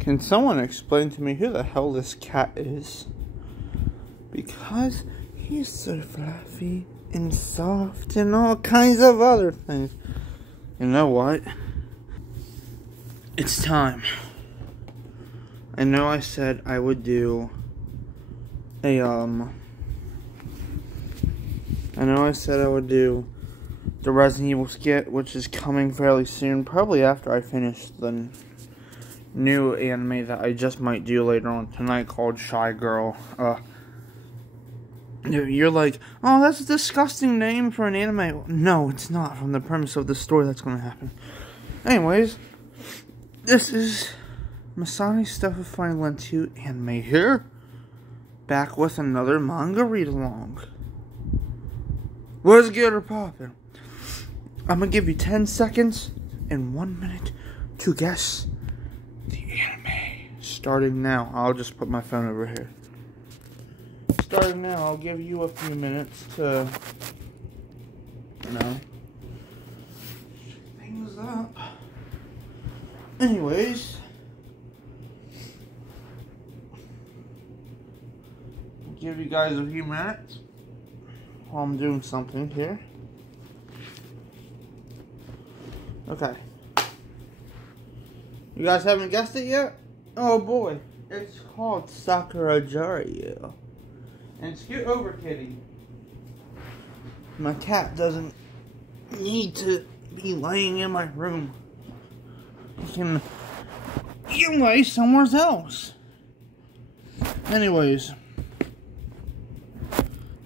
Can someone explain to me who the hell this cat is? Because he's so fluffy and soft and all kinds of other things. You know what? It's time. I know I said I would do the Resident Evil skit, which is coming fairly soon, probably after I finish the new anime that I just might do later on tonight called Shy Girl. You're like, oh, that's a disgusting name for an anime. No, it's not, from the premise of the story that's going to happen. Anyways, this is Masani Stuff of Final End 2 anime here, back with another manga read-along. What's good or poppin'? I'm going to give you 10 seconds and 1 minute to guess the anime. Starting now. I'll just put my phone over here. Starting now, I'll give you a few minutes to, you know, shake things up. Anyways, I'll give you guys a few minutes while I'm doing something here. Okay. You guys haven't guessed it yet? Oh boy, it's called Sakura-Jarua. And scoot over, kitty. My cat doesn't need to be laying in my room. He can lay somewhere else. Anyways,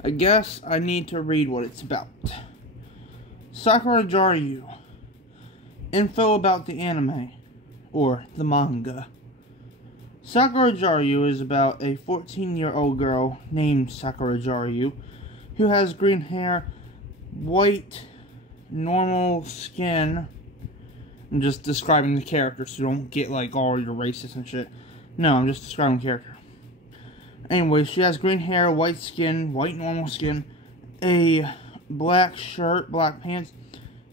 I guess I need to read what it's about. Sakura-Jarua. Info about the anime, or the manga. Sakura-Jarua is about a 14-year-old girl named Sakura-Jarua who has green hair, white, normal skin. I'm just describing the character, so don't get like all your racist and shit. No, I'm just describing the character. Anyway, she has green hair, white skin, white normal skin, a black shirt, black pants,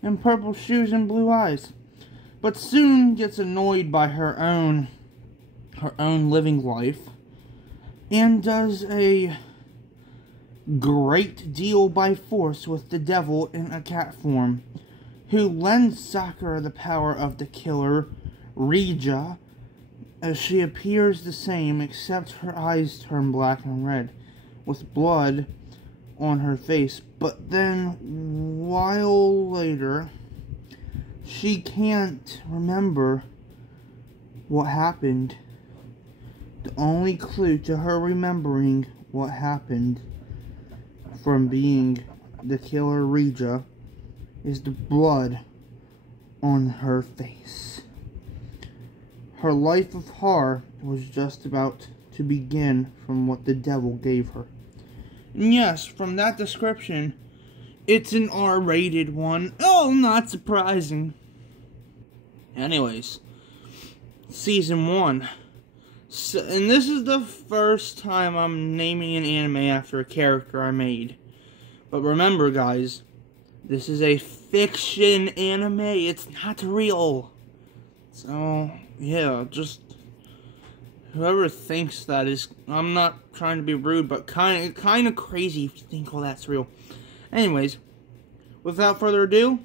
and purple shoes and blue eyes. But soon gets annoyed by her own living life and does a great deal by force with the devil in a cat form, who lends Sakura the power of the killer Rija, as she appears the same except her eyes turn black and red with blood on her face. But then while later she can't remember what happened. The only clue to her remembering what happened from being the killer Rija is the blood on her face. Her life of horror was just about to begin from what the devil gave her. And yes, from that description, it's an R-rated one. Oh, not surprising. Anyways, Season 1. So, and this is the first time I'm naming an anime after a character I made. But remember, guys, this is a fiction anime. It's not real. So, yeah, just whoever thinks that is, I'm not trying to be rude, but kind of crazy if you think all that's real. Anyways, without further ado,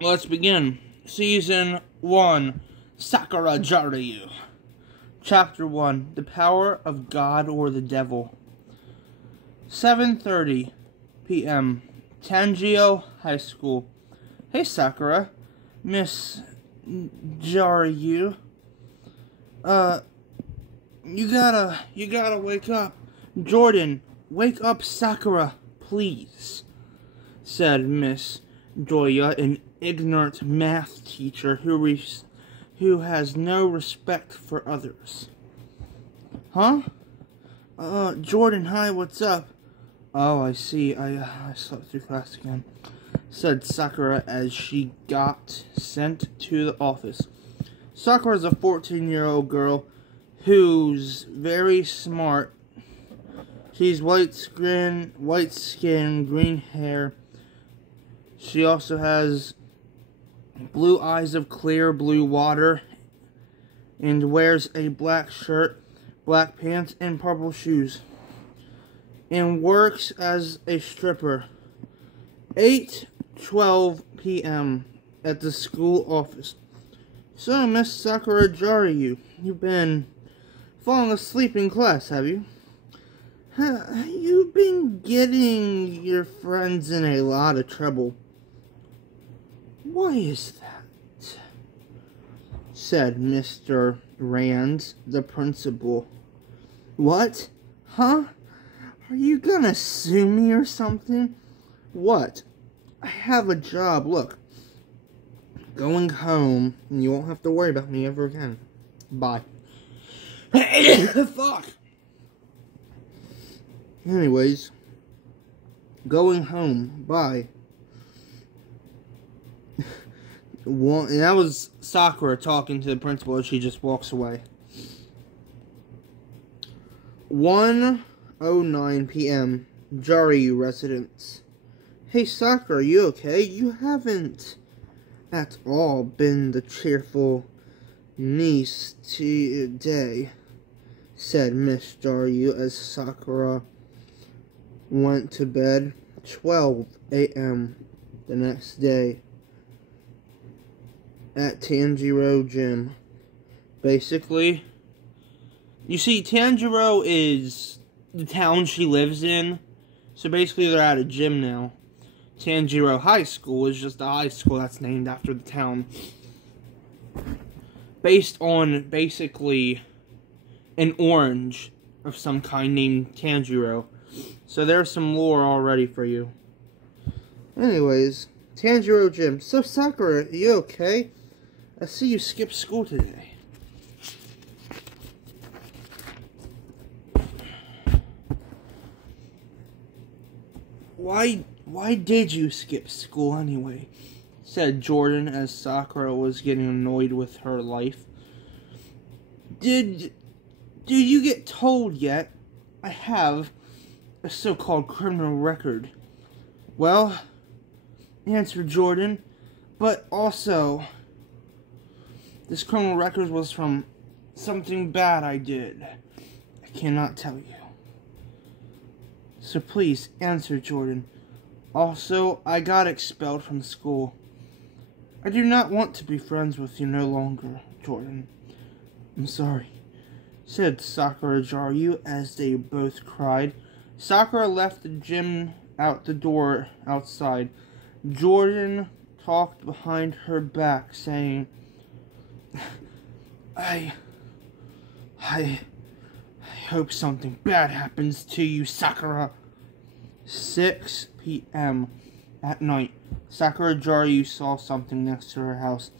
let's begin. Season 1, Sakura-Jarua. Chapter 1, The Power of God or the Devil. 7:30 p.m. Tangio High School. Hey Sakura, Miss Jarua. You gotta wake up. Jordan, wake up Sakura, please, said Miss Joya, an ignorant math teacher who has no respect for others. Huh? Jordan, hi, what's up? Oh, I see. I slept too fast again, said Sakura as she got sent to the office. Sakura is a 14-year-old girl who's very smart. She's white skin, green hair. She also has blue eyes of clear blue water and wears a black shirt, black pants, and purple shoes, and works as a stripper. 8:12 p.m. at the school office. So, Miss Sakura-Jarua, you've been falling asleep in class, have you? You've been getting your friends in a lot of trouble. Why is that? Said Mr. Rand, the principal. What? Huh? Are you gonna sue me or something? What? I have a job, look. Going home, and you won't have to worry about me ever again. Bye. Fuck! Anyways, going home. Bye. And that was Sakura talking to the principal as she just walks away. 1:09 p.m. Jaryu residence. Hey Sakura, are you okay? You haven't at all been the cheerful niece today, said Miss Jaryu as Sakura went to bed. 12 a.m. the next day at Tanjiro Gym. Basically, you see, Tanjiro is the town she lives in, so basically they're at a gym now. Tanjiro High School is just a high school that's named after the town. Based on, basically, an orange of some kind named Tanjiro. So there's some lore already for you. Anyways, Tanjiro Gym. So Sakura, are you okay? I see you skipped school today. Why did you skip school anyway? Said Jordan as Sakura was getting annoyed with her life. Did you get told yet? I have a so-called criminal record. Well, answered Jordan, but also this criminal record was from something bad I did. I cannot tell you. So please, answer Jordan. Also, I got expelled from school. I do not want to be friends with you no longer, Jordan. I'm sorry, said Sakura-Jarua as they both cried. Sakura left the gym out the door outside. Jordan talked behind her back, saying, I hope something bad happens to you, Sakura. 6 p.m. at night, Sakura-Jarua saw something next to her house.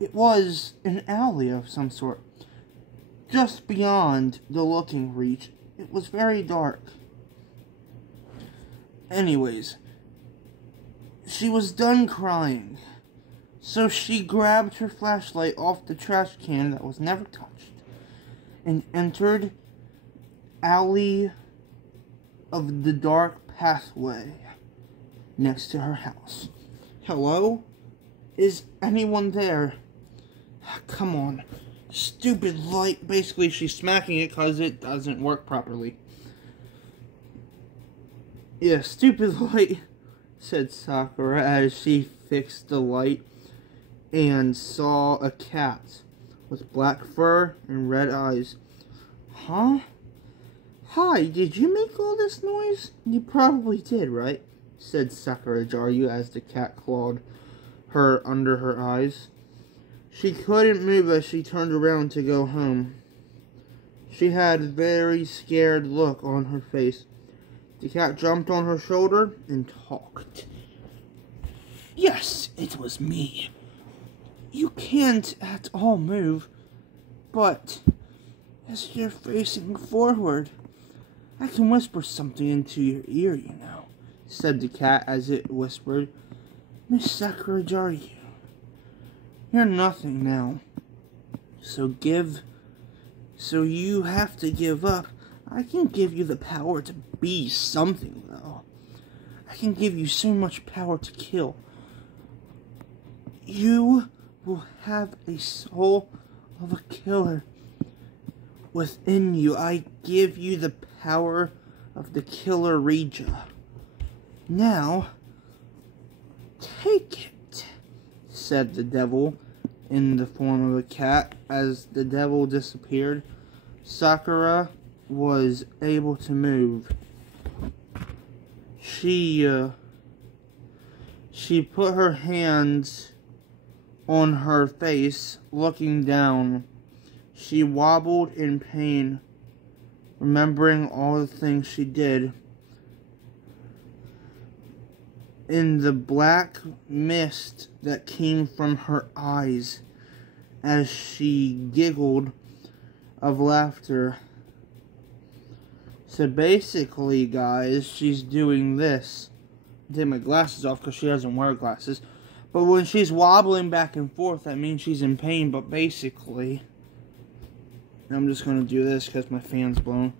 It was an alley of some sort. Just beyond the looking reach, it was very dark. Anyways, she was done crying, so she grabbed her flashlight off the trash can that was never touched and entered alley of the dark pathway next to her house. Hello? Is anyone there? Come on. Stupid light. Basically, she's smacking it because it doesn't work properly. Yeah, stupid light, said Sakura as she fixed the light and saw a cat with black fur and red eyes. Huh? Hi, did you make all this noise? You probably did, right? Said Sakura-Jarua as the cat clawed her under her eyes. She couldn't move as she turned around to go home. She had a very scared look on her face. The cat jumped on her shoulder and talked. Yes, it was me. You can't at all move, but as you're facing forward, I can whisper something into your ear, you know, said the cat as it whispered. Miss Sakura-Jarua, you're nothing now. So you have to give up. I can give you the power to be something, though. I can give you so much power to kill. You will have a soul of a killer within you. I give you the power of the killer Rija. Now, take it, said the devil in the form of a cat. As the devil disappeared, Sakura was able to move. She put her hands on her face, looking down. She wobbled in pain, remembering all the things she did. In the black mist that came from her eyes as she giggled of laughter. So basically, guys, she's doing this. Take my glasses off because she doesn't wear glasses. But when she's wobbling back and forth, that means she's in pain. But basically, I'm just going to do this because my fan's blown.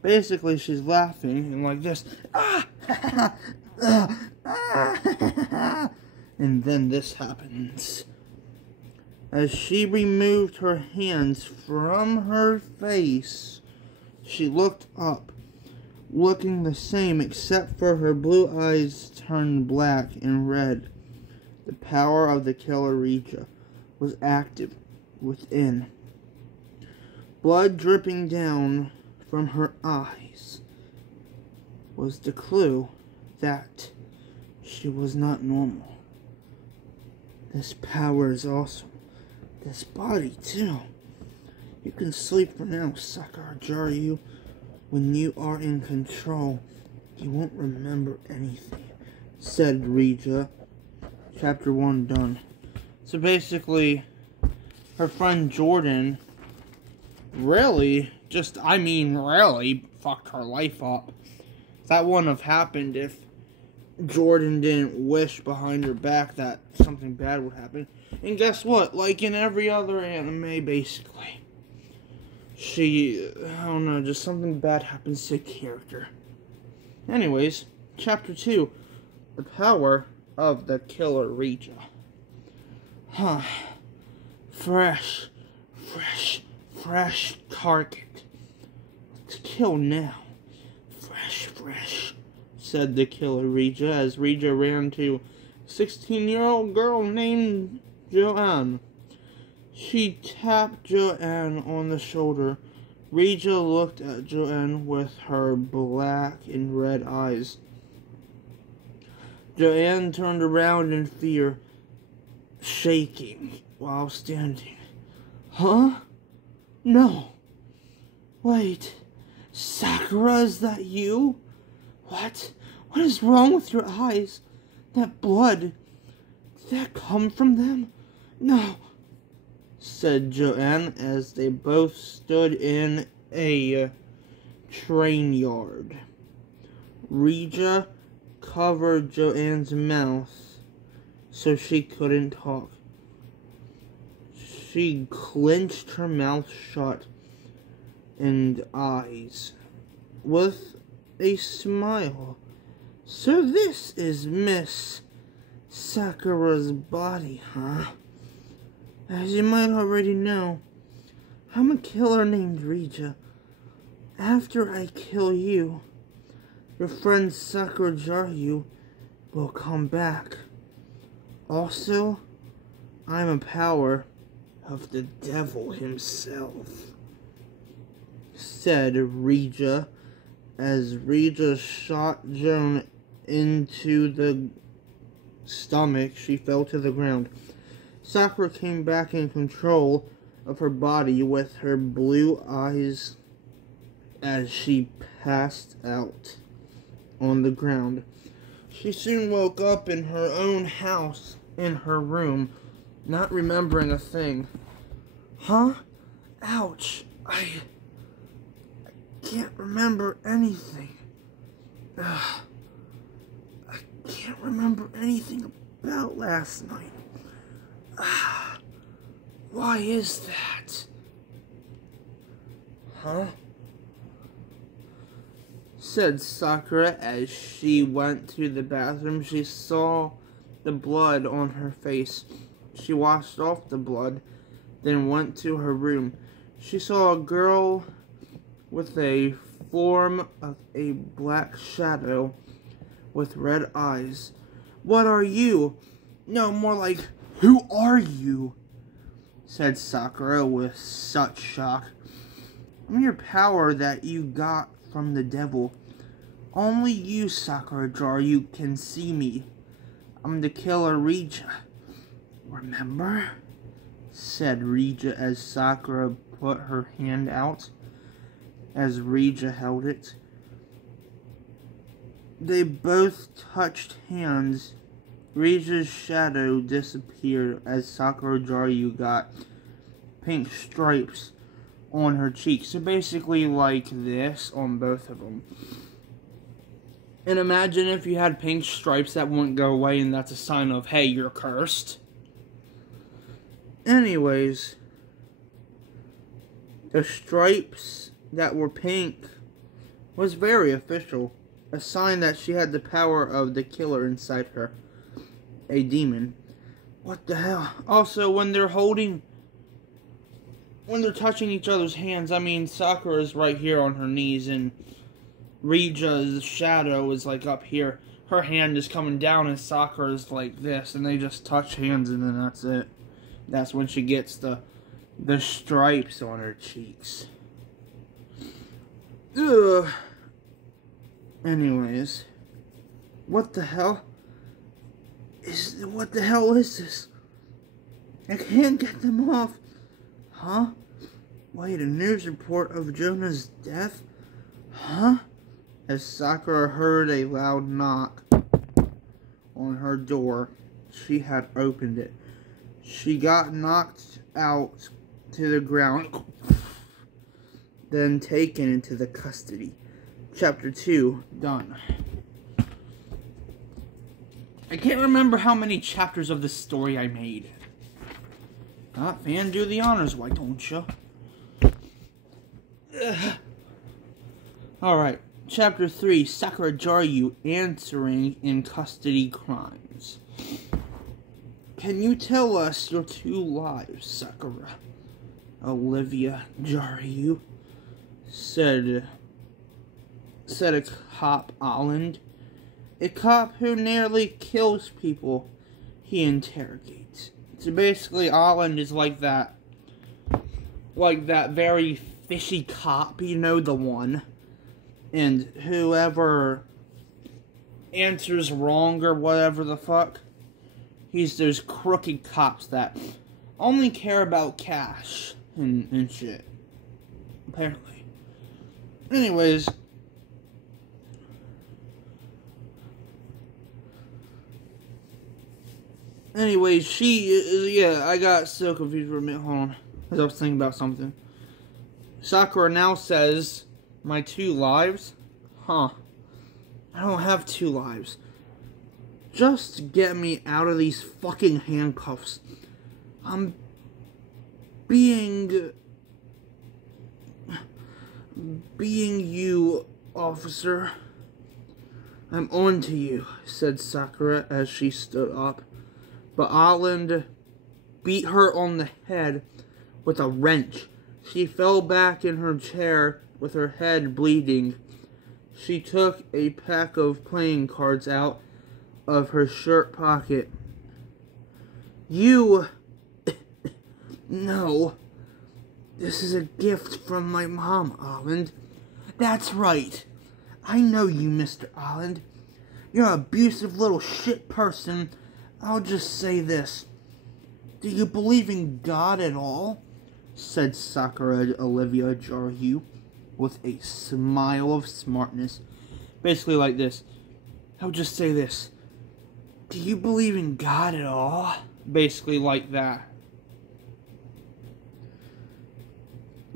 Basically, she's laughing and like this. And then this happens. As she removed her hands from her face, she looked up, looking the same except for her blue eyes turned black and red. The power of the killer Rija was active within. Blood dripping down from her eyes was the clue that she was not normal. This power is awesome. This body, too. You can sleep for now, Sakura-Jarua. When you are in control, you won't remember anything, said Rija. Chapter 1 done. So basically, her friend Jordan really fucked her life up. That wouldn't have happened if Jordan didn't wish behind her back that something bad would happen. And guess what? Like in every other anime, basically, I don't know, just something bad happens to the character. Anyways, Chapter 2, the power of the killer Rija. Fresh target. Let's kill now. Fresh, said the killer Rija as Rija ran to a 16-year-old girl named Joanne. She tapped Joanne on the shoulder. Rija looked at Joanne with her black and red eyes. Joanne turned around in fear, shaking while standing. Huh? No. Wait. Sakura, is that you? What? What is wrong with your eyes? That blood, did that come from them? No, said Joanne as they both stood in a train yard. Rija covered Joanne's mouth so she couldn't talk. She clenched her mouth shut and eyes with a smile. So this is Miss Sakura's body, huh? As you might already know, I'm a killer named Rija. After I kill you, your friend Sakura-Jarua will come back. Also, I'm a power of the devil himself, said Rija as Rija shot Joan into the stomach. She fell to the ground. Sakura came back in control of her body with her blue eyes as she passed out on the ground. She soon woke up in her own house, in her room, not remembering a thing. Huh? Ouch. I can't remember anything. I can't remember anything about last night. Why is that? Huh? Said Sakura as she went to the bathroom. She saw the blood on her face. She washed off the blood, then went to her room. She saw a girl with a form of a black shadow with red eyes. "What are you?" "No, more like, who are you?" said Sakura with such shock. "I'm your power that you got from the devil. Only you, Sakura-Jarua, can see me. I'm the killer Rija. Remember?" said Rija as Sakura put her hand out. As Rija held it, they both touched hands. Rija's shadow disappeared as Sakura-Jarua got pink stripes on her cheeks. So basically like this on both of them. And imagine if you had pink stripes that wouldn't go away, and that's a sign of, hey, you're cursed. Anyways, the stripes that were pink was very official. A sign that she had the power of the killer inside her. A demon. What the hell? Also, when they're touching each other's hands, I mean, Sakura's right here on her knees, and Rija's shadow is like up here. Her hand is coming down, and Sakura's like this, and they just touch hands, and then that's it. That's when she gets the stripes on her cheeks. Ugh. Anyways, what the hell is this? I can't get them off. Huh? Wait, a news report of Jonah's death? Huh? As Sakura heard a loud knock on her door, she had opened it. She got knocked out to the ground, then taken into the custody. Chapter 2, done. I can't remember how many chapters of this story I made. Fan, do the honors, why don't you? Alright, Chapter 3, Sakura-Jarua answering in custody crimes. Can you tell us your 2 lives, Sakura? Olivia-Jarua, said a cop, Aland. A cop who nearly kills people he interrogates. So basically, Aland is like that very fishy cop, you know, the one. And whoever answers wrong or whatever the fuck, he's those crooked cops that only care about cash and shit. Apparently. Anyways, I got so confused for a minute. Hold on. As I was thinking about something. Sakura now says, my 2 lives? Huh. I don't have 2 lives. Just get me out of these fucking handcuffs. I'm being you, officer. I'm on to you, said Sakura as she stood up. But Aland beat her on the head with a wrench. She fell back in her chair with her head bleeding. She took a pack of playing cards out of her shirt pocket. You... No. This is a gift from my mom, Aland. That's right. I know you, Mr. Aland. You're an abusive little shit person. I'll just say this. Do you believe in God at all? Said Sakura-Olivia-Jarua with a smile of smartness. Basically like this. I'll just say this. Do you believe in God at all? Basically like that.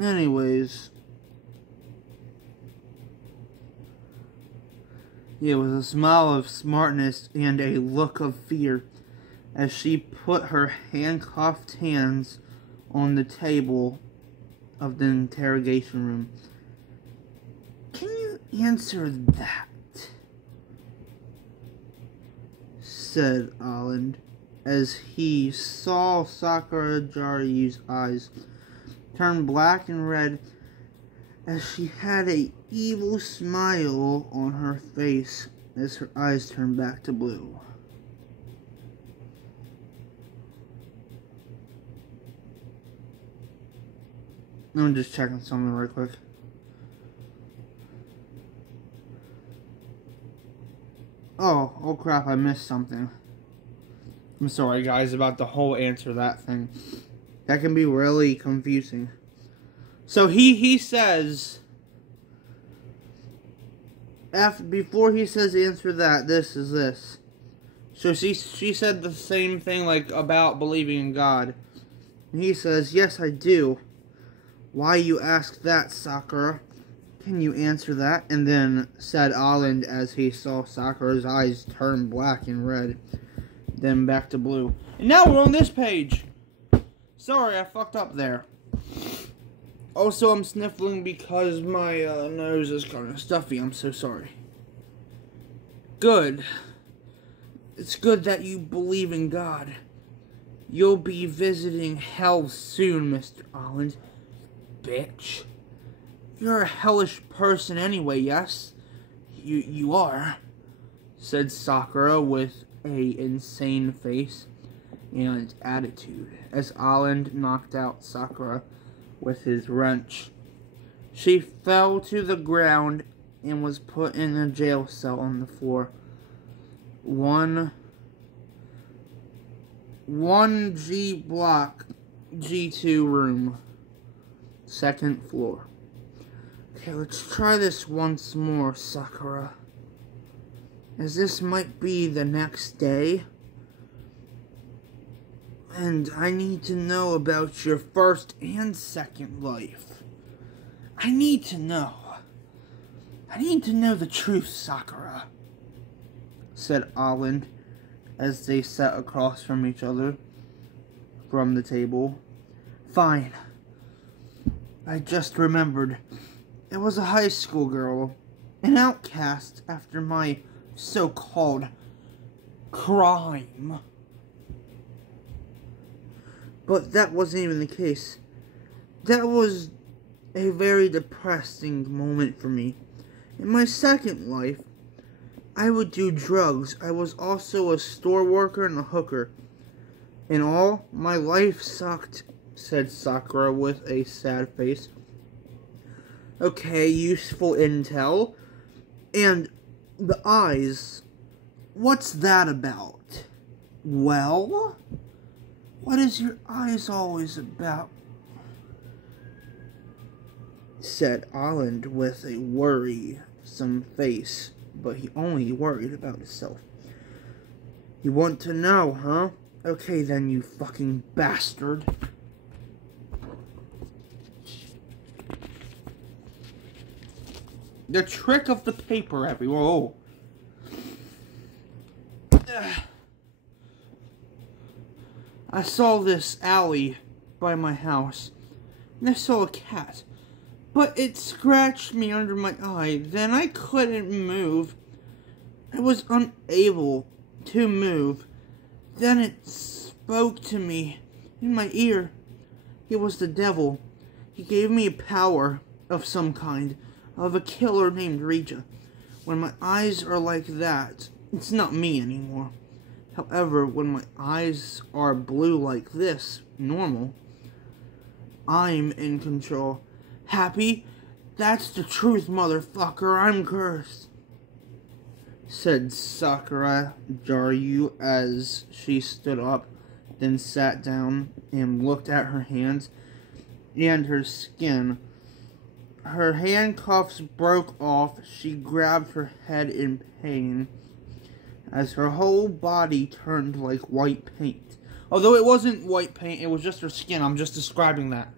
Anyways. It was a smile of smartness and a look of fear as she put her handcuffed hands on the table of the interrogation room. Can you answer that? Said Aland as he saw Sakura-Jarua's eyes turn black and red as she had a evil smile on her face as her eyes turned back to blue. I'm just checking something right quick. Oh crap, I missed something. I'm sorry guys about the whole answer that thing. That can be really confusing. So he says, before he says answer that, this is this. So she said the same thing like about believing in God. And he says, yes I do. Why you ask that, Sakura? Can you answer that? And then said Alan as he saw Sakura's eyes turn black and red. Then back to blue. And now we're on this page. Sorry, I fucked up there. Also, I'm sniffling because my nose is kind of stuffy. I'm so sorry. Good. It's good that you believe in God. You'll be visiting hell soon, Mr. Holland. Bitch. You're a hellish person anyway, yes? You are, said Sakura with a insane face and attitude as Alan knocked out Sakura with his wrench. She fell to the ground and was put in a jail cell on the floor. 1G block, G2 room, 2nd floor. Okay, let's try this once more, Sakura. As this might be the next day. And I need to know about your first and second life. I need to know. I need to know the truth, Sakura, said Alan as they sat across from each other from the table. Fine. I just remembered. It was a high school girl, an outcast after my so-called crime. But that wasn't even the case. That was a very depressing moment for me. In my second life, I would do drugs. I was also a store worker and a hooker. In all, my life sucked, said Sakura with a sad face. Okay, useful intel. And the eyes. What's that about? Well, what is your eyes always about? Said Alan with a worrisome face, but he only worried about himself. You want to know, huh? Okay then, you fucking bastard. The trick of the paper, everyone. Oh. I saw this alley by my house, and I saw a cat, but it scratched me under my eye. Then I couldn't move. I was unable to move. Then it spoke to me in my ear. It was the devil. He gave me a power of some kind, of a killer named Rija. When my eyes are like that, it's not me anymore. However, when my eyes are blue like this, normal, I'm in control. Happy? That's the truth, motherfucker. I'm cursed, said Sakura-Jarua as she stood up, then sat down and looked at her hands and her skin. Her handcuffs broke off. She grabbed her head in pain as her whole body turned like white paint. Although it wasn't white paint, it was just her skin. I'm just describing that.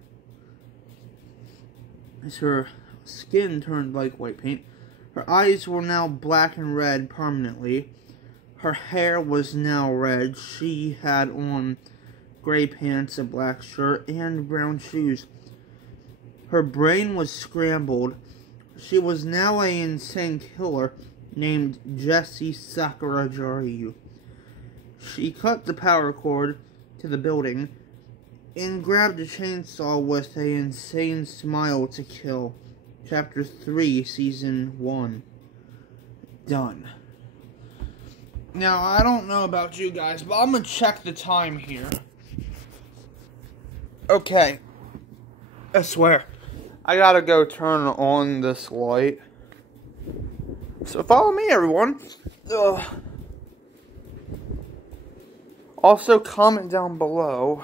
As her skin turned like white paint, her eyes were now black and red permanently. Her hair was now red. She had on gray pants, a black shirt, and brown shoes. Her brain was scrambled. She was now an insane killer named Jessie Sakura-Jarua. She cut the power cord to the building and grabbed a chainsaw with an insane smile to kill. Chapter 3, Season 1. Done. Now, I don't know about you guys, but I'm gonna check the time here. Okay. I swear. I gotta go turn on this light. So follow me, everyone. Also, comment down below.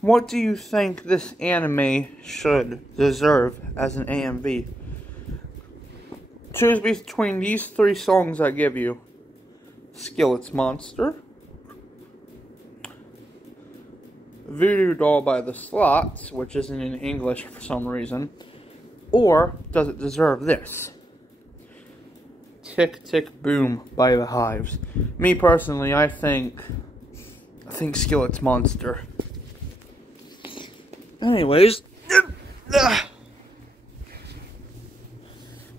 What do you think this anime should deserve as an AMV? Choose between these 3 songs I give you. Skillet's Monster. Voodoo Doll by the Slots, which isn't in English for some reason. Or does it deserve this? Tick Tick Boom by the Hives. Me personally, I think Skillet's Monster. Anyways,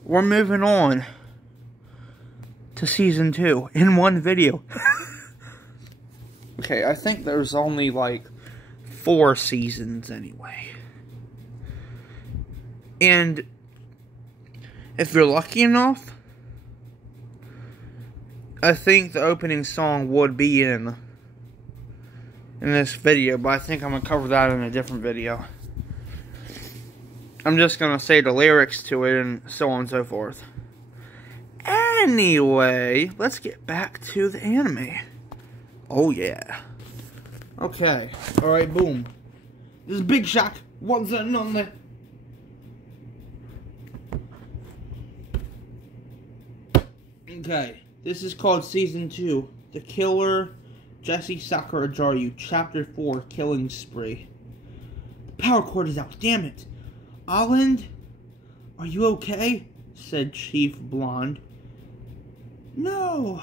we're moving on to Season 2 in one video. Okay, I think there's only like 4 seasons anyway. And if you're lucky enough, I think the opening song would be in this video, but I think I'm going to cover that in a different video. I'm just going to say the lyrics to it and so on and so forth. Anyway, let's get back to the anime. Oh yeah. Okay, alright, boom. This is Big Shock. What's that on there? Okay, this is called Season 2. The Killer, Jesse Sakura-Jarua, Chapter 4, Killing Spree. The power cord is out, damn it. Aland, are you okay? Said Chief Blonde. No.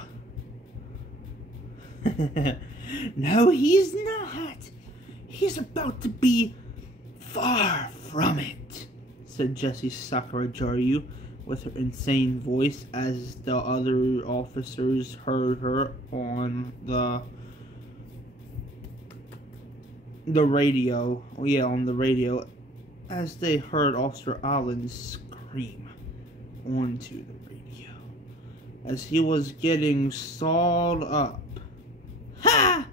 No, he's not. He's about to be far from it, said Jesse Sakura-Jarua with her insane voice as the other officers heard her on the radio. Oh yeah, on the radio, as they heard Officer Allen scream onto the radio as he was getting sawed up. Ha!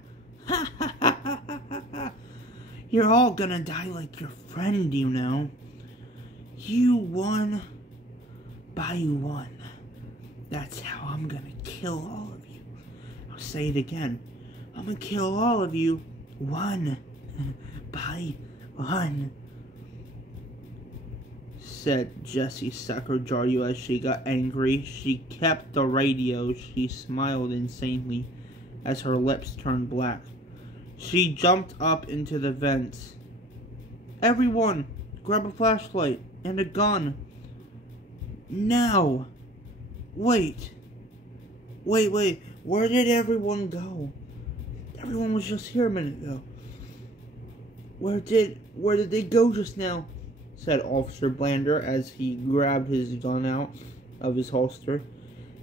Ha ha ha ha ha ha! You're all gonna die like your friend, you know. You one by one. That's how I'm gonna kill all of you. I'll say it again. I'm gonna kill all of you one by one, said Jesse Sakura-Jarua as she got angry. She kept the radio. She smiled insanely as her lips turned black. She jumped up into the vents. Everyone, grab a flashlight and a gun. Now. Wait. Where did everyone go? Everyone was just here a minute ago. Where did they go just now? Said Officer Blander as he grabbed his gun out of his holster.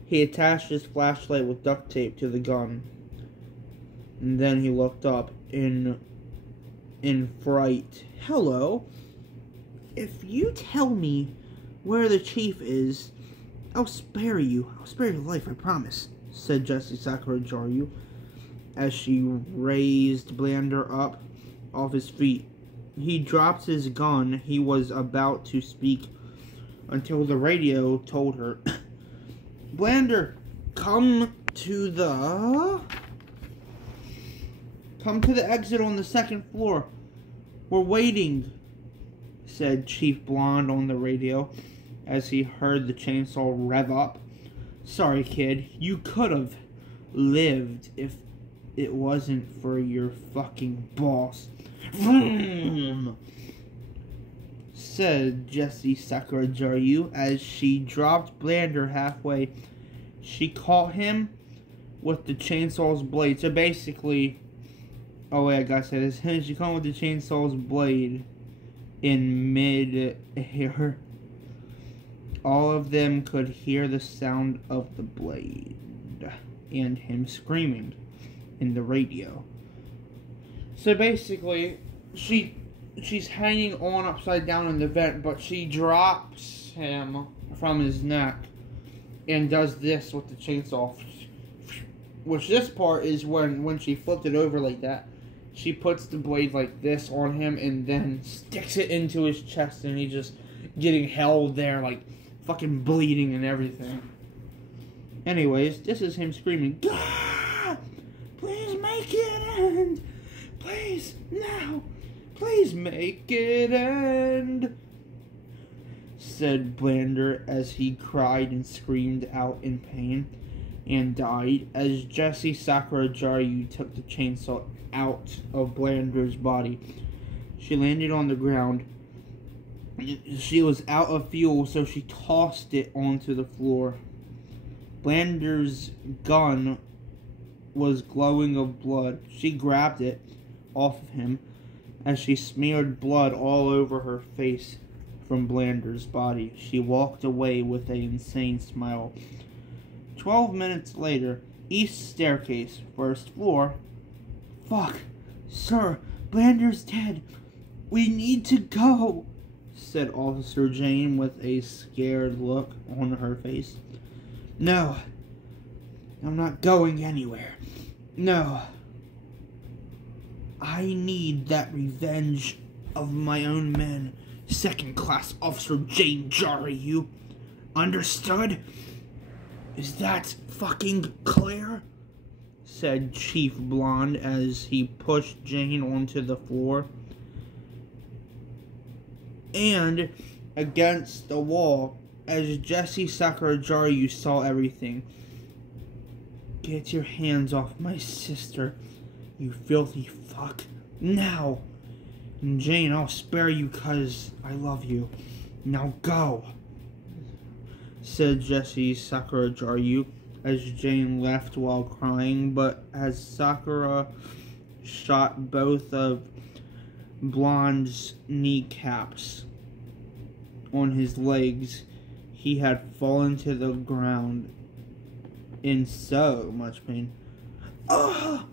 He attached his flashlight with duct tape to the gun. And then he looked up in fright. Hello. If you tell me where the chief is, I'll spare you. I'll spare your life, I promise, said Jesse Sakura-Jarua as she raised Blander up off his feet. He dropped his gun. He was about to speak until the radio told her, Blander, come to the exit on the 2nd floor. We're waiting, said Chief Blonde on the radio as he heard the chainsaw rev up. Sorry, kid. You could have lived if it wasn't for your fucking boss. Vroom, said Jesse Sakura-Jarua as she dropped Blander halfway. She caught him with the chainsaw's blade. So basically, oh wait, I gotta say this. She caught him with the chainsaw's blade in mid-air. All of them could hear the sound of the blade. and him screaming in the radio. So basically, she's hanging on upside down in the vent, but she drops him from his neck and does this with the chainsaw. Which this part is when she flipped it over like that, she puts the blade like this on him and then sticks it into his chest, and he's just getting held there, like fucking bleeding and everything. Anyways, this is him screaming, "Gah! Please make it end! Please, now! Please make it end!" said Blander as he cried and screamed out in pain and died as Jessie Sakura-Jarua took the chainsaw out of Blander's body. She landed on the ground. She was out of fuel, so she tossed it onto the floor. Blander's gun was glowing of blood. She grabbed it off of him as she smeared blood all over her face from Blander's body. She walked away with an insane smile. 12 minutes later, east staircase, first floor. "Fuck, sir, Blander's dead. We need to go," said Officer Jane with a scared look on her face. "No, I'm not going anywhere. No. I need that revenge of my own men, second-class Officer Jane Jarua. Understood? Is that fucking clear?" said Chief Blonde as he pushed Jane onto the floor and against the wall as Jessie Sakura-Jarua saw everything. "Get your hands off my sister, you filthy fuck. Now! And Jane, I'll spare you 'cause I love you. Now go," said Jessie Sakura-Jarua as Jane left while crying, but as Sakura shot both of Blonde's kneecaps on his legs, he had fallen to the ground in so much pain. Ouch!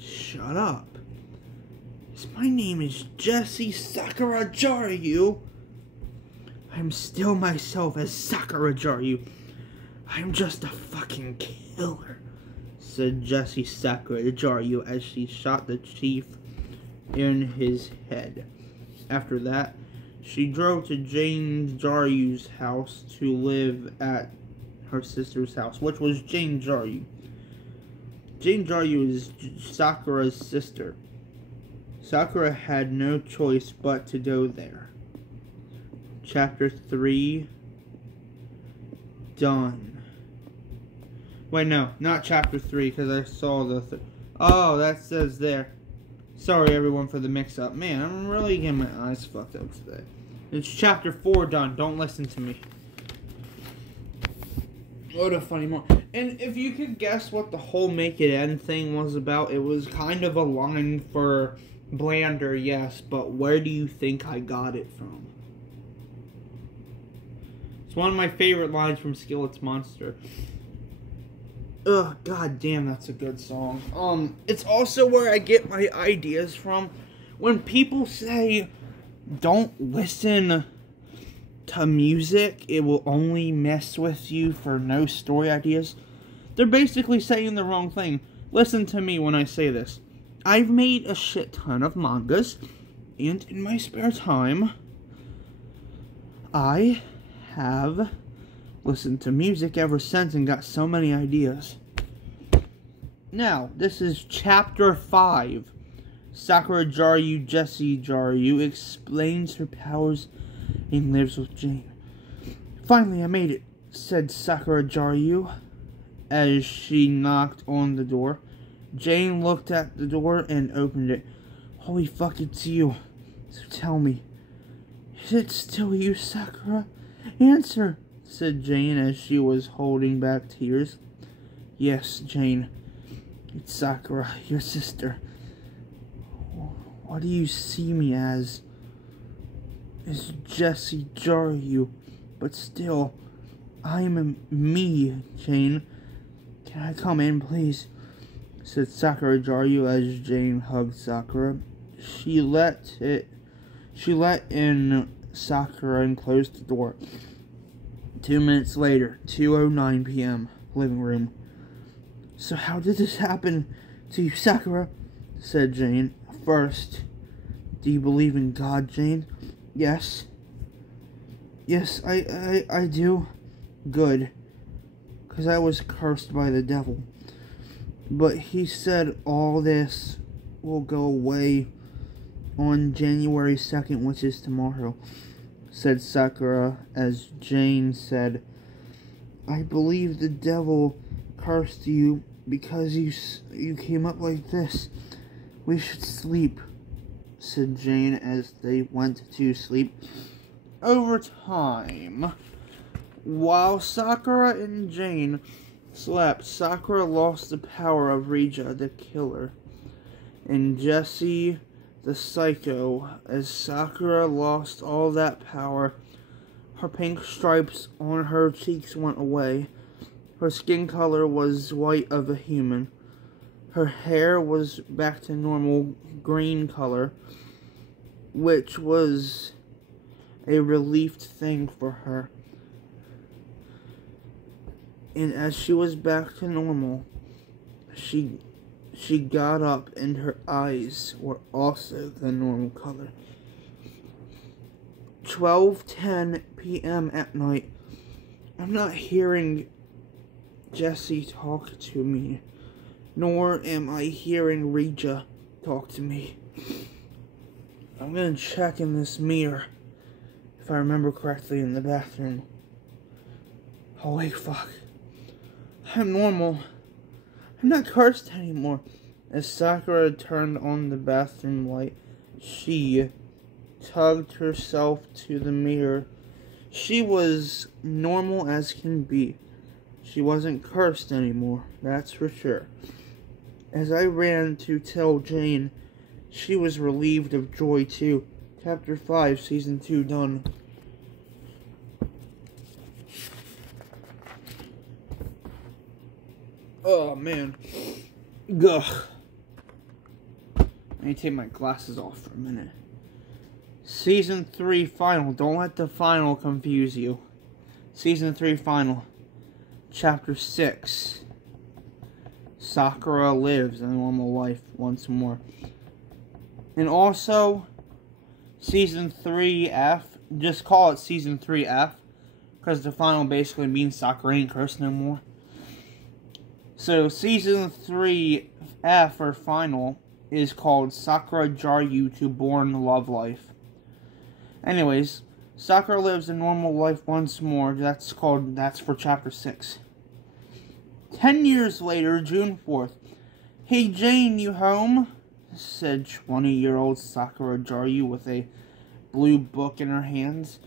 Shut up. My name is Jessie Sakura-Jarua. I'm still myself as Sakura-Jarua. I'm just a fucking killer, said Jessie Sakura-Jarua as she shot the chief in his head. After that, she drove to Jane Jarua's house to live at her sister's house, which was Jane Jarua. Jane Jarua is Sakura's sister. Sakura had no choice but to go there. Chapter 3 done. Wait, no, not chapter 3, because I saw the oh, that says there. Sorry everyone for the mix-up. Man, I'm really getting my eyes fucked up today. It's chapter 4 done. Don't listen to me. What a funny moment. And if you could guess what the whole make it end thing was about, it was kind of a line for Blander, yes, but where do you think I got it from? It's one of my favorite lines from Skillet's Monster. Ugh, god damn, that's a good song. It's also where I get my ideas from. When people say, don't listen to music, it will only mess with you for no story ideas, they're basically saying the wrong thing. Listen to me when I say this. I've made a shit ton of mangas, and in my spare time, I have listened to music ever since and got so many ideas. Now, this is chapter 5. Sakura-Jarua, Jessie Jarua, explains her powers and lives with Jane. Finally, I made it, said Sakura-Jarua as she knocked on the door. Jane looked at the door and opened it. Holy fuck, it's you. So tell me, is it still you, Sakura? Answer, said Jane as she was holding back tears. Yes, Jane. It's Sakura, your sister. What do you see me as? It's Jessie Jarua, but still, I'm me, Jane. Can I come in, please? Said Sakura-Jarua as Jane hugged Sakura. She let in Sakura and closed the door. 2 minutes later, 2:09 p.m., living room. So how did this happen to you, Sakura? Said Jane. First, do you believe in God, Jane? Yes. Yes, I do. Good. Because I was cursed by the devil. But he said all this will go away on January 2nd, which is tomorrow, said Sakura, as Jane said, I believe the devil cursed you because you came up like this. We should sleep, said Jane as they went to sleep. Over time, while Sakura and Jane slept, Sakura lost the power of Rija, the killer, and Jessie, the psycho. As Sakura lost all that power, her pink stripes on her cheeks went away. Her skin color was white of a human. Her hair was back to normal green color, which was a relieved thing for her. And as she was back to normal, she got up and her eyes were also the normal color. 12:10 p.m. at night. I'm not hearing Jessie talk to me, nor am I hearing Rija talk to me. I'm gonna check in this mirror, if I remember correctly, in the bathroom. Holy fuck. I'm normal. I'm not cursed anymore. As Sakura turned on the bathroom light, she tugged herself to the mirror. She was normal as can be. She wasn't cursed anymore, that's for sure. As I ran to tell Jane, she was relieved of joy too. Chapter 5, Season 2 done. Oh, man. Ugh. Let me take my glasses off for a minute. Season 3 final. Don't let the final confuse you. Season 3 final. Chapter 6. Sakura lives a normal life once more. And also, Season 3F. Just call it Season 3F. Because the final basically means Sakura ain't cursed no more. So, Season 3F, or final, is called Sakura-Jarua to Born Love Life. Anyways, Sakura lives a normal life once more. That's for Chapter 6. 10 years later, June 4th. Hey Jane, you home? Said 20-year-old Sakura-Jarua with a blue book in her hands.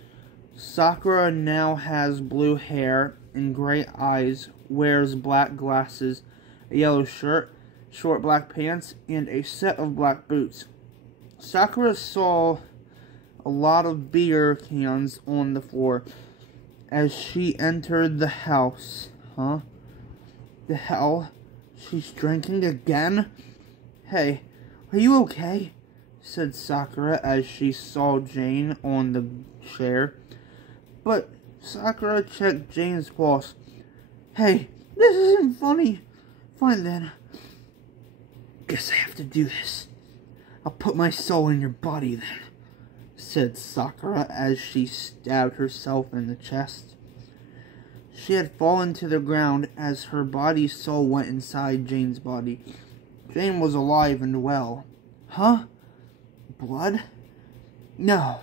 Sakura now has blue hair and gray eyes, wears black glasses, a yellow shirt, short black pants, and a set of black boots. Sakura saw a lot of beer cans on the floor as she entered the house. Huh? The hell? She's drinking again? Hey, are you okay? Said Sakura as she saw Jane on the chair. But Sakura checked Jane's pulse. Hey, this isn't funny. Fine then. Guess I have to do this. I'll put my soul in your body then, said Sakura as she stabbed herself in the chest. She had fallen to the ground as her body's soul went inside Jane's body. Jane was alive and well. Huh? Blood? No.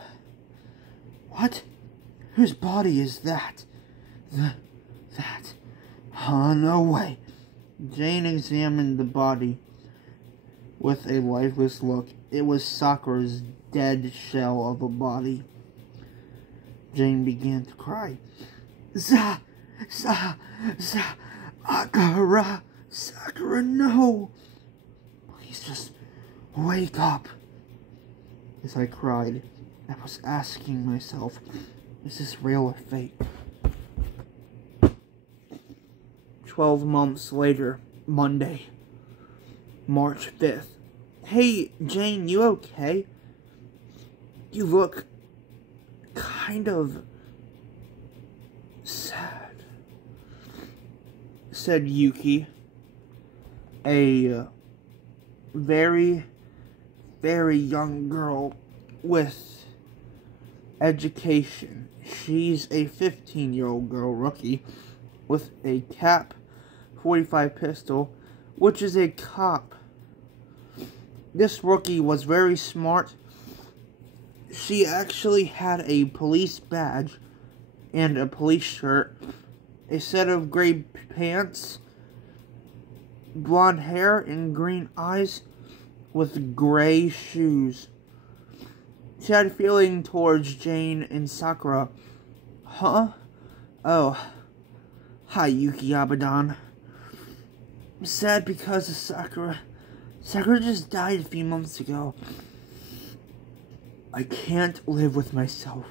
What? Whose body is that? That. Huh, no way. Jane examined the body with a lifeless look. It was Sakura's dead shell of a body. Jane began to cry. Sakura, no. Please just wake up. As I cried, I was asking myself, is this real or fake? 12 months later, Monday, March 5th. Hey, Jane, you okay? You look kind of sad, said Yuki, a very, very young girl with education. She's a 15-year-old girl rookie with a Cap 45 pistol, which is a cop. This rookie was very smart. She actually had a police badge and a police shirt, a set of gray pants, blonde hair, and green eyes with gray shoes. She had a feeling towards Jane and Sakura. Huh? Oh. Hi, Yuki Abadan. I'm sad because of Sakura. Sakura just died a few months ago. I can't live with myself.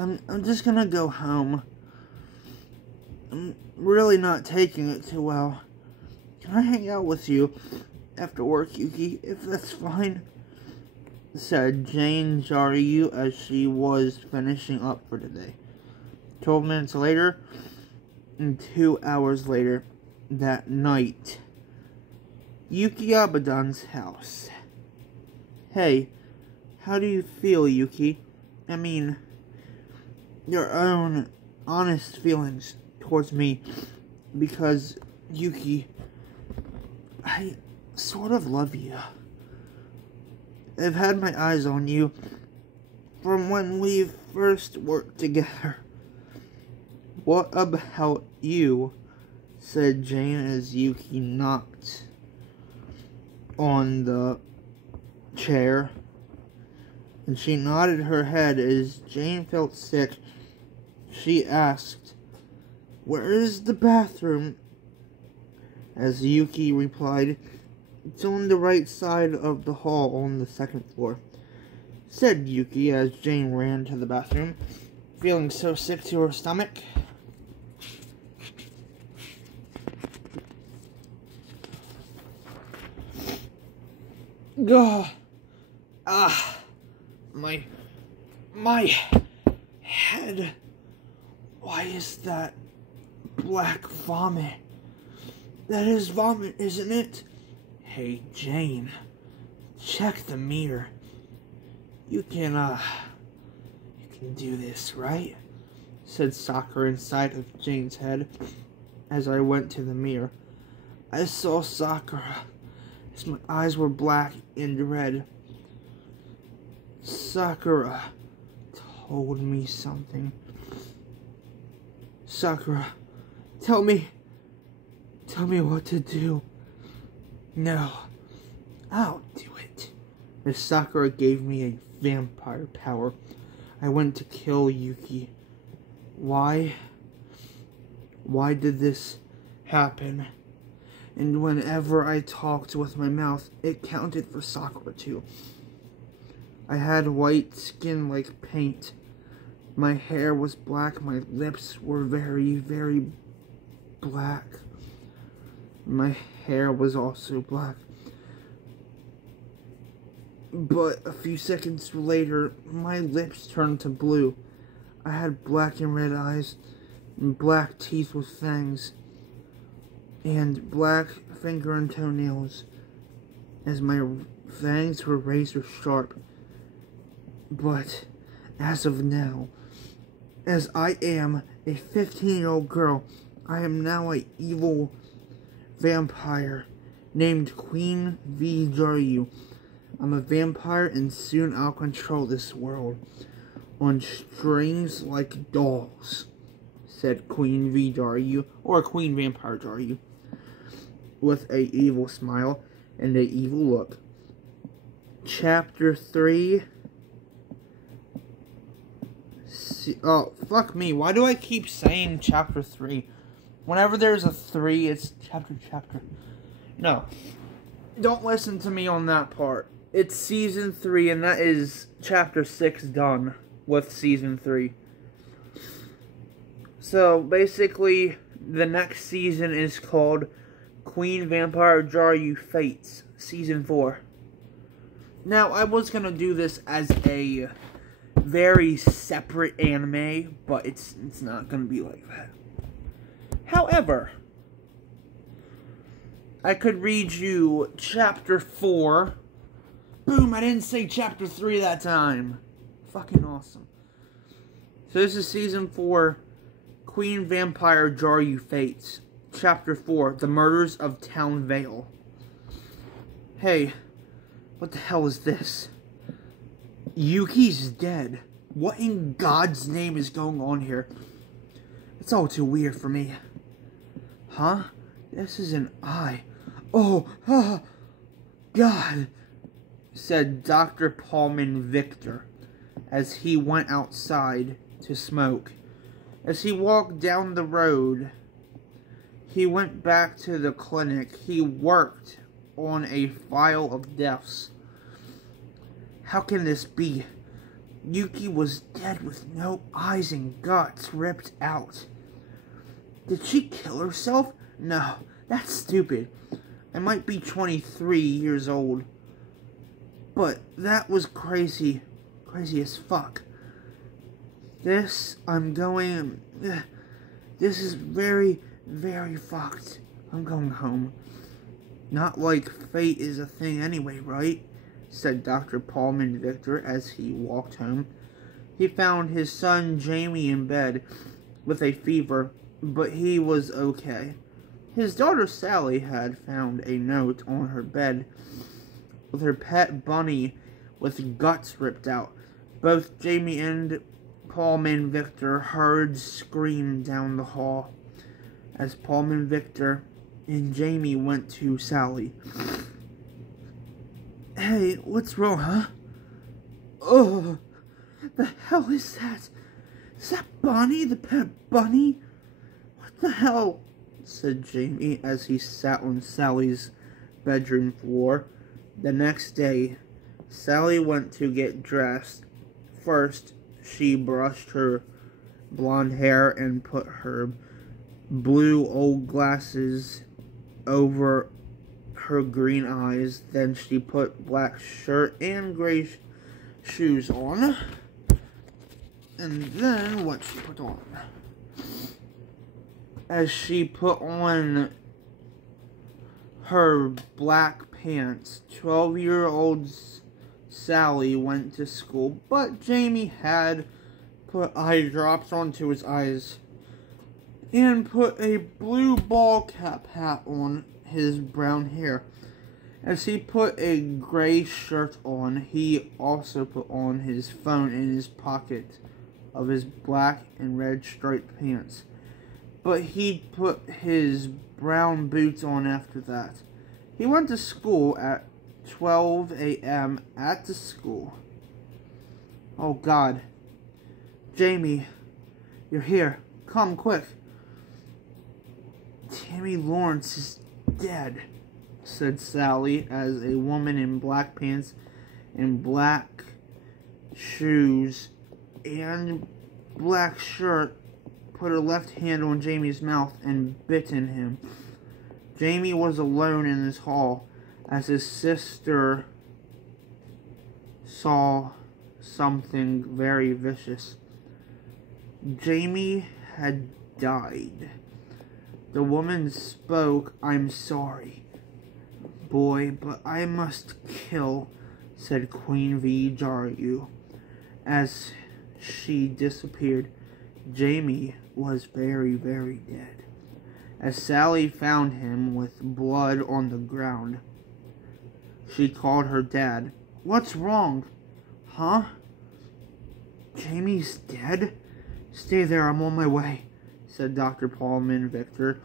I'm just gonna go home. I'm really not taking it too well. Can I hang out with you after work, Yuki, if that's fine? Said Sakura-Jarua as she was finishing up for the day. 12 minutes later, and 2 hours later, that night, Yuki Abadan's house. Hey, how do you feel, Yuki? I mean, your own honest feelings towards me, because, Yuki, I sort of love you. I've had my eyes on you from when we first worked together. What about you? Said Jane as Yuki knocked on the chair. And she nodded her head as Jane felt sick. She asked, "Where is the bathroom?" As Yuki replied, "It's on the right side of the hall on the second floor," said Yuki as Jane ran to the bathroom, feeling so sick to her stomach. Gah! Ah! My head. Why is that black vomit? That is vomit, isn't it? Hey, Jane, check the mirror. You can do this, right? Said Sakura inside of Jane's head as I went to the mirror. I saw Sakura as my eyes were black and red. Sakura told me something. Sakura, tell me what to do. No, I'll do it. As Sakura gave me a vampire power, I went to kill Yuki. Why did this happen? And whenever I talked with my mouth, it counted for Sakura too. I had white skin like paint. My hair was black. My lips were very, very black. My hair was also black. But a few seconds later, my lips turned to blue. I had black and red eyes, and black teeth with fangs, and black finger and toenails, as my fangs were razor sharp. But as of now, as I am a 15-year-old girl, I am now an evil vampire named Queen Jarua. I'm a vampire, and soon I'll control this world on strings like dolls, said Queen Jarua, or Queen Vampire Jarua, with a evil smile and a evil look. Chapter 3. Oh, fuck me. Why do I keep saying chapter 3? Whenever there's a 3, it's chapter. No. Don't listen to me on that part. It's season 3, and that is chapter 6 done with season 3. So, basically, the next season is called Queen Vampire-Jarua Fates, Season 4. Now, I was going to do this as a very separate anime, but it's not going to be like that. However, I could read you Chapter 4. Boom, I didn't say Chapter 3 that time. Fucking awesome. So this is Season 4, Queen Vampire-Jarua Fates. Chapter 4, The Murders of Town Vale. Hey, what the hell is this? Yuki's dead. What in God's name is going on here? It's all too weird for me. Huh? This is an eye. Oh, God, said Dr. Paulman Victor as he went outside to smoke. As he walked down the road, he went back to the clinic. He worked on a file of deaths. How can this be? Yuki was dead with no eyes and guts ripped out. Did she kill herself? No, that's stupid. I might be 23 years old. But that was crazy. Crazy as fuck. This is very, very fucked. I'm going home. Not like fate is a thing anyway, right? Said Dr. Paulman Victor as he walked home. He found his son Jamie in bed with a fever, but he was okay. His daughter Sally had found a note on her bed with her pet bunny with guts ripped out. Both Jamie and Paulman Victor heard scream down the hall as Paulman Victor and Jamie went to Sally. Hey, what's wrong, huh? Oh, the hell is that? Is that Bonnie, the pet bunny? What the hell? Said Jamie as he sat on Sally's bedroom floor. The next day, Sally went to get dressed. First, she brushed her blonde hair and put her blue old glasses over her green eyes. Then she put black shirt and gray shoes on. And then what she put on? As she put on her black pants, 12-year-old Sally went to school, but Jamie had put eye drops onto his eyes and put a blue ball cap hat on his brown hair. As he put a gray shirt on, he also put on his phone in his pocket of his black and red striped pants. But he put his brown boots on after that. He went to school at 12 a.m. at the school. Oh God. Jamie, you're here. Come quick. Tammy Lawrence is dead, said Sally as a woman in black pants and black shoes and black shirt put her left hand on Jamie's mouth and bitten him. Jamie was alone in his hall as his sister saw something very vicious. Jamie had died. The woman spoke. I'm sorry, boy, but I must kill, said Queen Vampire-Jarua. As she disappeared, Jamie was very, very dead. As Sally found him with blood on the ground, she called her dad. What's wrong? Huh? Jamie's dead? Stay there, I'm on my way, said Dr. Paulman Victor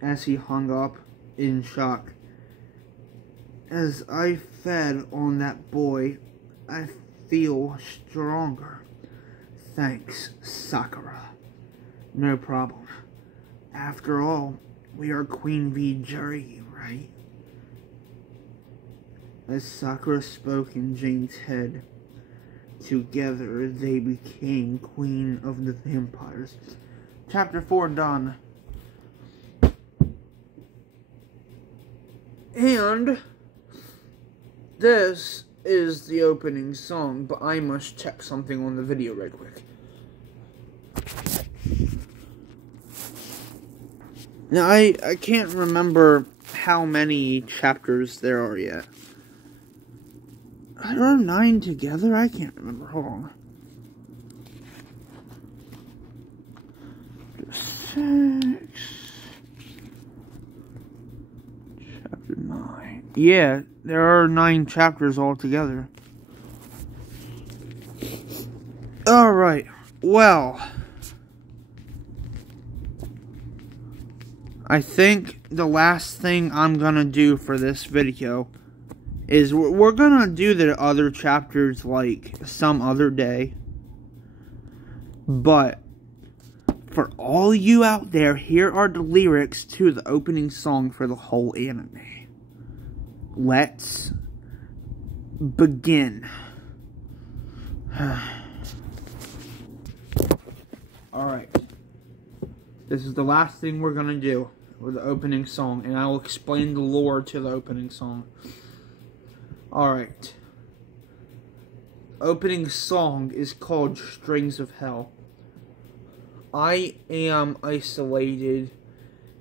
as he hung up in shock. As I fed on that boy, I feel stronger. Thanks, Sakura. No problem. After all, we are Queen Vampire-Jarua, right? As Sakura spoke in Jane's head, together they became Queen of the Vampires. Chapter 4 done. And this is the opening song, but I must check something on the video right quick. Now, I can't remember how many chapters there are yet. There are 9 together? I can't remember. Hold on. 6. Chapter 9. Yeah, there are 9 chapters altogether. Alright, well, I think the last thing I'm gonna do for this video is we're gonna do the other chapters like some other day. But for all you out there, here are the lyrics to the opening song for the whole anime. Let's begin. Alright. This is the last thing we're gonna do with the opening song, and I will explain the lore to the opening song. Alright. Opening song is called Strings of Hell. I am isolated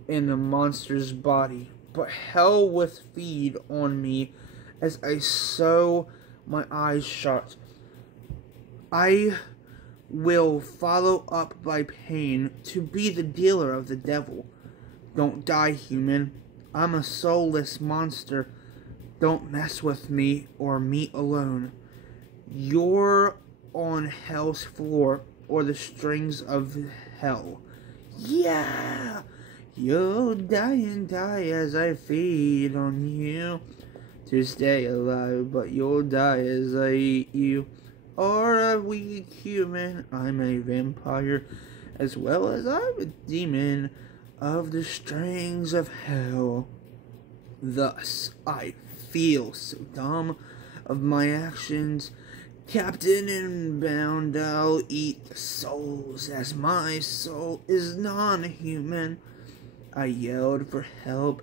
in a monster's body, but hell will feed on me as I sew my eyes shut. I will follow up by pain to be the dealer of the devil. Don't die, human. I'm a soulless monster. Don't mess with me or me alone. You're on hell's floor or the strings of hell. Yeah! You'll die and die as I feed on you to stay alive, but you'll die as I eat you. Or a weak human, I'm a vampire, as well as I'm a demon of the strings of hell. Thus, I feel so dumb of my actions. Captain and bound, I'll eat the souls, as my soul is non-human. I yelled for help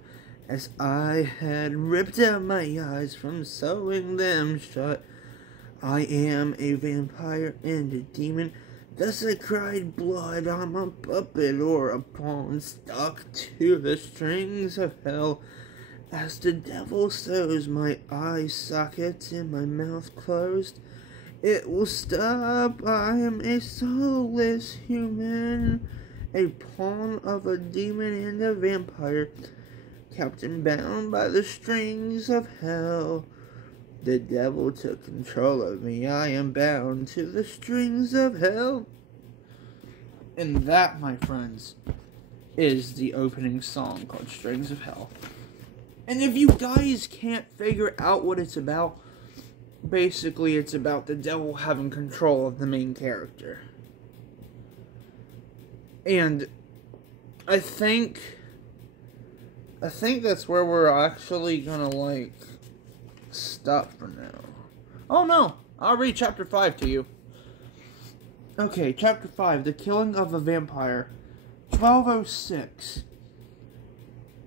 as I had ripped out my eyes from sewing them shut. I am a vampire and a demon, thus I cried blood. I'm a puppet or a pawn stuck to the strings of hell. As the devil sews my eye sockets and my mouth closed, it will stop. I am a soulless human, a pawn of a demon and a vampire, captain bound by the strings of hell. The devil took control of me. I am bound to the strings of hell. And that, my friends, is the opening song called Strings of Hell. And if you guys can't figure out what it's about, basically it's about the devil having control of the main character. And I think that's where we're actually gonna, like, stop for now. Oh no, I'll read chapter 5 to you. Okay, chapter 5, The Killing of a Vampire. 1206.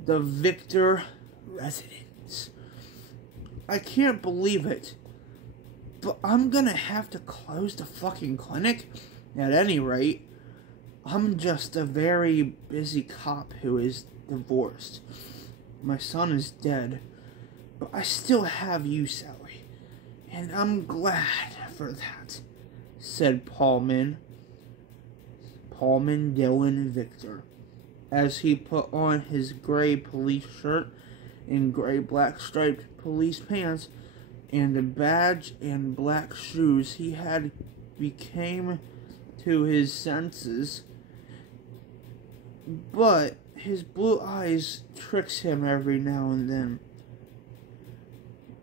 The Victor Residence. I can't believe it, but I'm gonna have to close the fucking clinic. At any rate, I'm just a very busy cop who is divorced. My son is dead, but I still have you, Sally, and I'm glad for that, said Paulman Dylan Victor, as he put on his gray police shirt and gray black striped police pants and a badge and black shoes. He had became to his senses, but his blue eyes tricks him every now and then.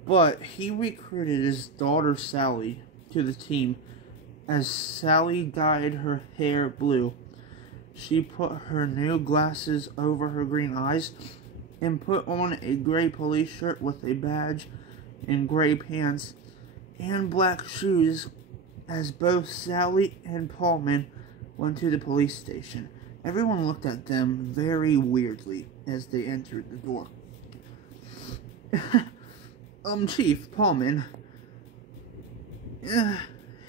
But he recruited his daughter Sally to the team. As Sally dyed her hair blue, she put her new glasses over her green eyes and put on a gray police shirt with a badge and gray pants and black shoes as both Sally and Paulman went to the police station. Everyone looked at them very weirdly as they entered the door. Chief Pullman.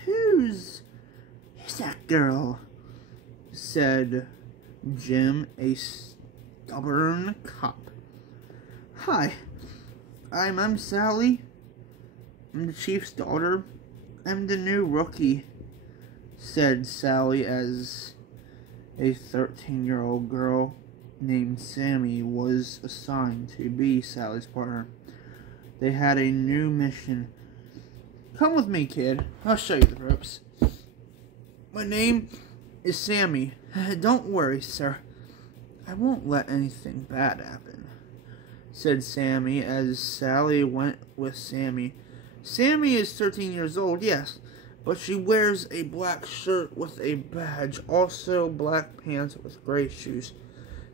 Who's that girl? Said Jim, a stubborn cop. Hi, I'm Sally. I'm the chief's daughter. I'm the new rookie, said Sally as a 13-year-old girl named Sammy was assigned to be Sally's partner. They had a new mission. Come with me, kid. I'll show you the ropes. My name is Sammy. Don't worry, sir. I won't let anything bad happen, said Sammy as Sally went with Sammy. Sammy is 13 years old, yes, but she wears a black shirt with a badge, also black pants with gray shoes.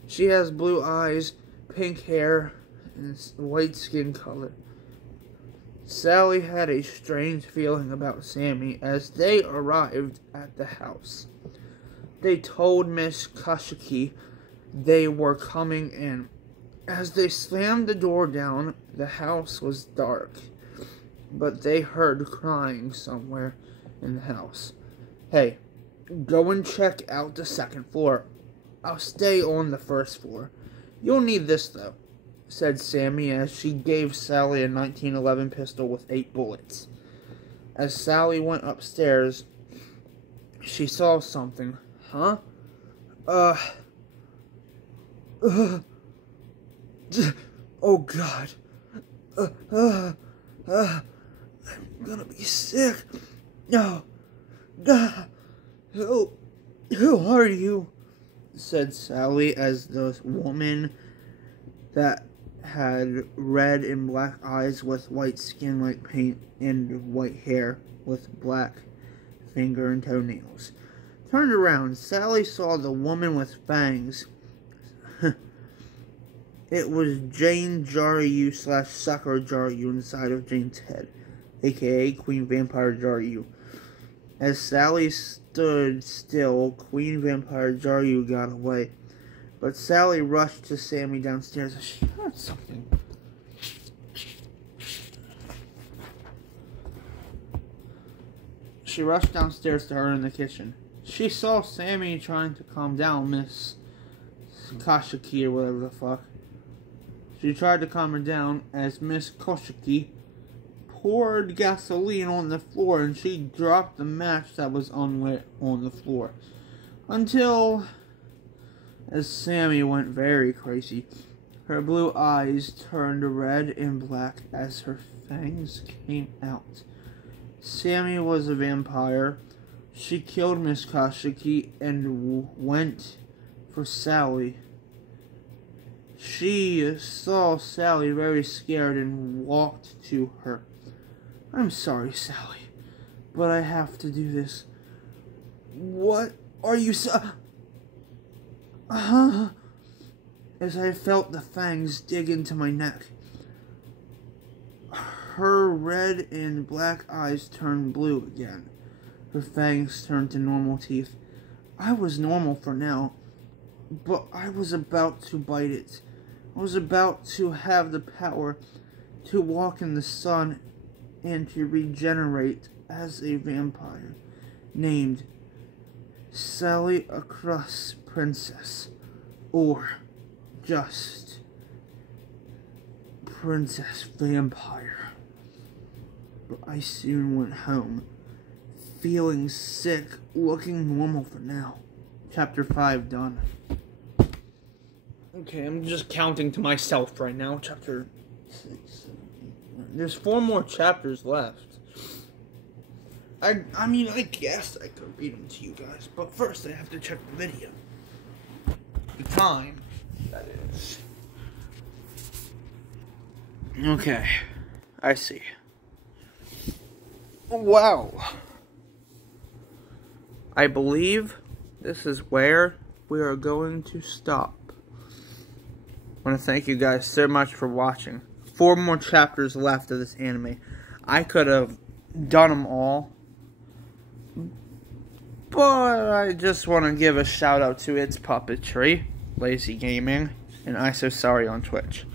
She has blue eyes, pink hair, and white skin color. Sally had a strange feeling about Sammy as they arrived at the house. They told Miss Kashiki they were coming in. As they slammed the door down, the house was dark, but they heard crying somewhere in the house. Hey, go and check out the second floor. I'll stay on the first floor. You'll need this, though, said Sammy as she gave Sally a 1911 pistol with 8 bullets. As Sally went upstairs, she saw something. Huh? Oh God. I'm gonna be sick. No. Who are you? Said Sally as the woman that had red and black eyes with white skin like paint and white hair with black finger and toenails turned around. Sally saw the woman with fangs. It was Jane Jarua / Sakura-Jarua inside of Jane's head, aka Queen Vampire Jarua. As Sally stood still, Queen Vampire Jarua got away. But Sally rushed to Sammy downstairs as she heard something. She rushed downstairs to her in the kitchen. She saw Sammy trying to calm down Miss Kashiki or whatever the fuck. She tried to calm her down as Miss Kashiki poured gasoline on the floor and she dropped the match that was unlit on the floor. Until, as Sammy went very crazy, her blue eyes turned red and black as her fangs came out. Sammy was a vampire. She killed Miss Kashiki and went for Sally. She saw Sally very scared and walked to her. I'm sorry, Sally, but I have to do this. What are you As I felt the fangs dig into my neck. Her red and black eyes turned blue again. Her fangs turned to normal teeth. I was normal for now, but I was about to bite it. I was about to have the power to walk in the sun and to regenerate as a vampire named Sally Across Princess, or just Princess Vampire. But I soon went home, feeling sick, looking normal for now. Chapter 5 done. Okay, I'm just counting to myself right now. Chapter 6, 7, 8, 9. There's 4 more chapters left. I mean, I guess I could read them to you guys, but first I have to check the video. The time, that is. Okay, I see. Wow. I believe this is where we are going to stop. I want to thank you guys so much for watching. 4 more chapters left of this anime. I could have done them all, but I just want to give a shout out to It's Puppetry, Lazy Gaming, and I So Sorry on Twitch.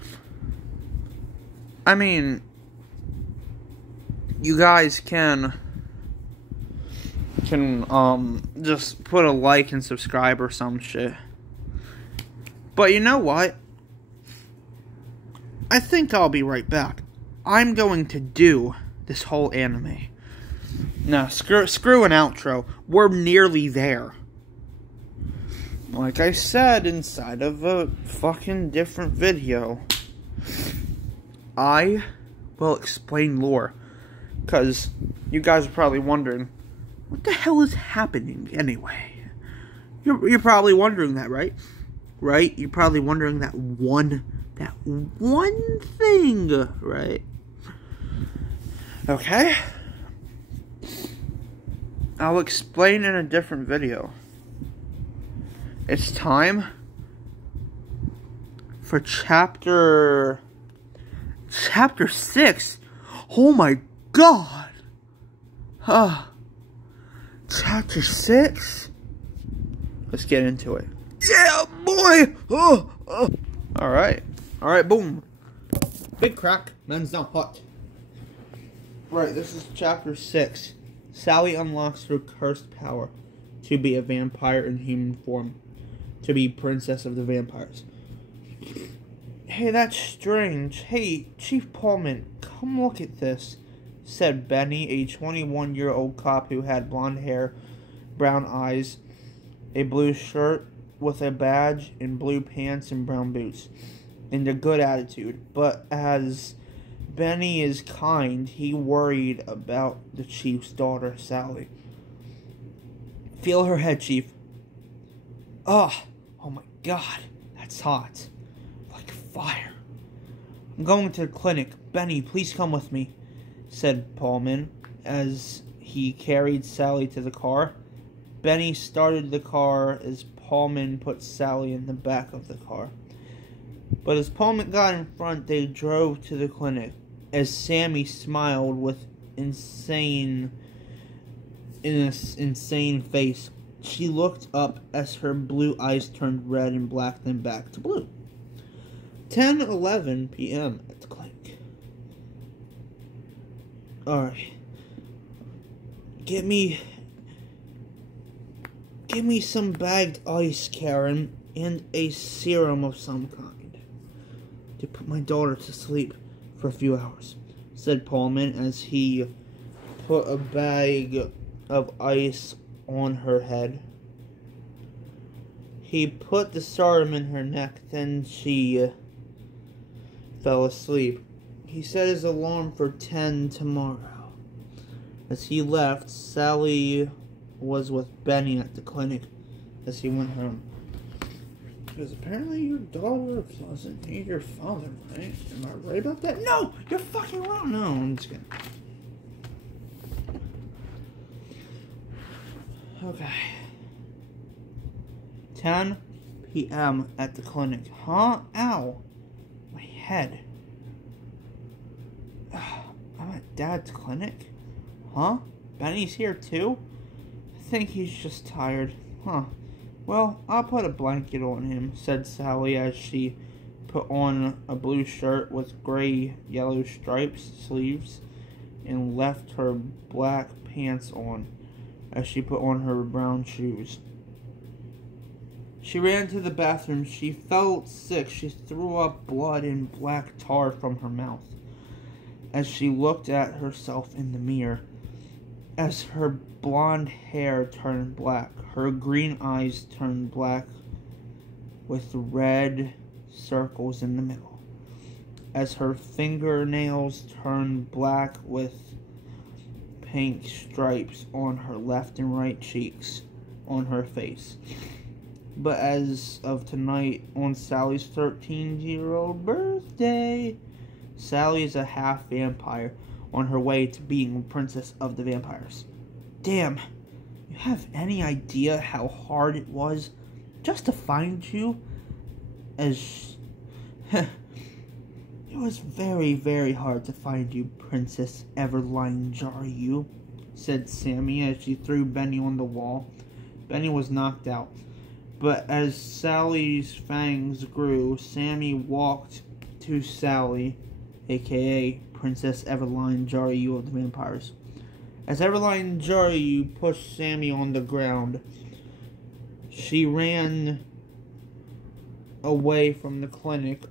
I mean, you guys can just put a like and subscribe or some shit. But you know what? I think I'll be right back. I'm going to do this whole anime. Now, screw an outro. We're nearly there. Like I said inside of a fucking different video, I will explain lore. Because you guys are probably wondering, what the hell is happening anyway? You're probably wondering that, right? Right? You're probably wondering that one thing, right? Okay. I'll explain in a different video. It's time for chapter 6. Oh my god. Chapter 6? Let's get into it. Yeah, boy! Alright. Alright, boom. Big crack. Man's not hot. Right, this is chapter 6. Sally unlocks her cursed power to be a vampire in human form. To be princess of the vampires. Hey, that's strange. Hey, Chief Pullman, come look at this, said Benny, a 21-year-old cop who had blonde hair, brown eyes, a blue shirt with a badge, and blue pants and brown boots, and a good attitude. But as Benny is kind, he worried about the Chief's daughter, Sally. Feel her head, Chief. Oh my god, that's hot. Like fire. I'm going to the clinic. Benny, please come with me, said Pullman as he carried Sally to the car. Benny started the car as Pullman put Sally in the back of the car. But as Pullman got in front, they drove to the clinic. As Sammy smiled with insane face, she looked up as her blue eyes turned red and black, then back to blue. 10:11 p.m. at the clinic. Alright. Give me some bagged ice, Karen, and a serum of some kind to put my daughter to sleep for a few hours, said Pullman as he put a bag of ice on her head. He put the serum in her neck, then she fell asleep. He set his alarm for 10 tomorrow. As he left, Sally was with Benny at the clinic as he went home. Because apparently your daughter doesn't need your father, right? Am I right about that? No! You're fucking wrong! No, I'm just kidding. Okay. 10 p.m. at the clinic. Huh? Ow. My head. I'm at Dad's clinic? Huh? Benny's here too? I think he's just tired. Huh. Well, I'll put a blanket on him, said Sally as she put on a blue shirt with gray-yellow stripes sleeves and left her black pants on as she put on her brown shoes. She ran to the bathroom. She felt sick. She threw up blood and black tar from her mouth as she looked at herself in the mirror. As her blonde hair turned black, her green eyes turned black with red circles in the middle. As her fingernails turned black with pink stripes on her left and right cheeks on her face. But as of tonight, on Sally's 13-year-old birthday, Sally is a half vampire on her way to being princess of the vampires. Damn, you have any idea how hard it was just to find you? As it was very, very hard to find you, Princess Everline-Jarua, said Sammy as she threw Benny on the wall. Benny was knocked out. But as Sally's fangs grew, Sammy walked to Sally aka Princess Sakura-Jarua of the vampires. As Sakura-Jarua pushed Sammy on the ground, she ran away from the clinic.